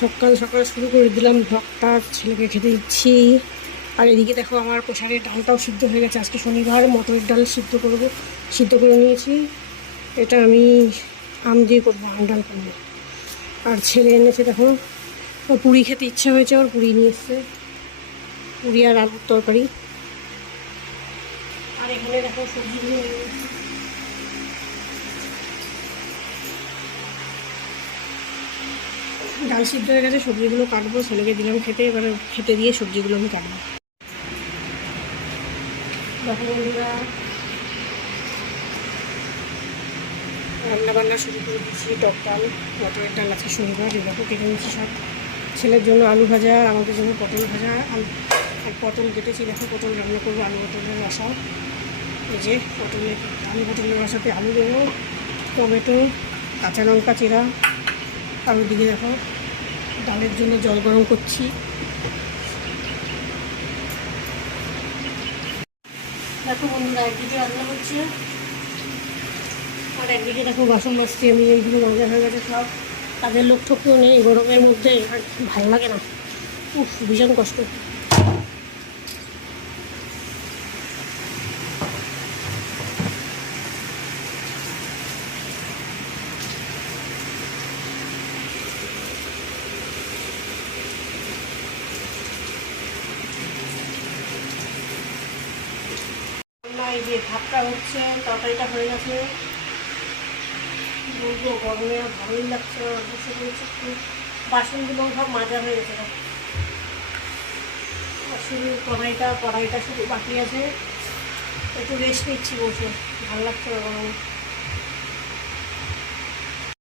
সকাল সকাল শুরু করে দিলাম ভ্লগটা, ছেলেকে খেতে দিচ্ছি। আর এদিকে দেখো আমার প্রসারের ডালটাও সিদ্ধ হয়ে গেছে। আজকে শনিবার, মটরের ডাল সিদ্ধ করে নিয়েছি। এটা আমি আম দিয়ে করবো, আম ডাল করবো। আর ছেলে এনেছে দেখো, ও পুরি খেতে ইচ্ছে হয়েছে, ওর পুরি নিয়ে এসছে, পুরি আর আলুর তরকারি। আর এখানে দেখো সবজিগুলো ডাল সিদ্ধ হয়ে গেছে, সবজিগুলো কাটবো, ছেলেকে দিলাম খেতে। এবারে খেতে দিয়ে সবজিগুলো আমি কাটবো। দেখো বন্ধুরা, রান্নাবান্না শুরু করে দিচ্ছি। টক ডাল, মটরের ডাল, আছে শনিবার। এরকম কেটে নিচ্ছি সব। ছেলের জন্য আলু ভাজা, আমাদের জন্য পটল ভাজা। আর পটল কেটেছি, দেখো পটল রান্না করবো, আলু পটলের রসা। এই যে আলু পটলের রসাতে আলু দেবো, টমেটো, কাঁচা লঙ্কা চিরা। আর ওইদিকে দেখো ডালের জন্য জল গরম করছি। দেখো বন্ধুরা, একদিকে রান্না হচ্ছে আর একদিকে দেখো বাসন মাজছি আমি। এইগুলো মজা হয়ে গেছে সব। কাজের লোক ঠোকও নেই গরমের মধ্যে, আর ভালো লাগে না। ভীষণ কষ্ট। এই যে ভাতটা হচ্ছে, তরকারিটা হয়ে গেছে। বলবো গরমে আর ভালোই লাগছে না, বসে পড়েছে। একটু বাসনগুলো সব মাজা হয়ে গেছে। শুধু কড়াইটা শুধু বাকি আছে। একটু রেস্ট নিচ্ছি বসে, ভালো লাগছে না গরমে।